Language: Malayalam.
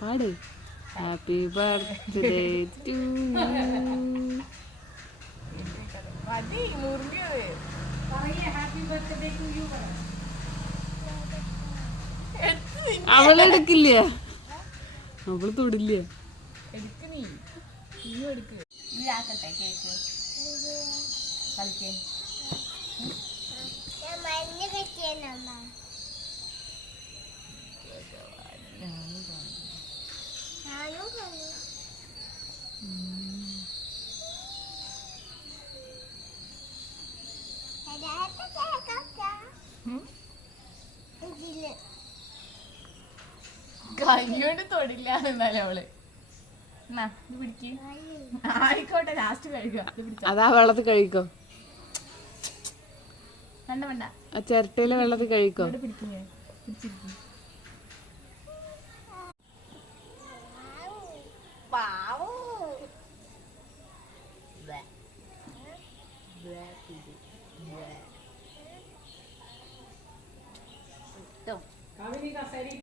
പാട് ഹാപ്പി ബർത്ത്ഡേ ടു അവളെടുക്കില്ല, അവള് തൊടില്ല. കൈകൊണ്ട് തൊടില്ല എന്നാലും അവള്. ആയിക്കോട്ടെ, ലാസ്റ്റ് കഴിക്കുക. അതാ വെള്ളത്തിൽ കഴിക്കോ, വേണ്ട വേണ്ട, ആ ചിരട്ടയിലെ വെള്ളത്തിൽ കഴിക്കോ. ശരി.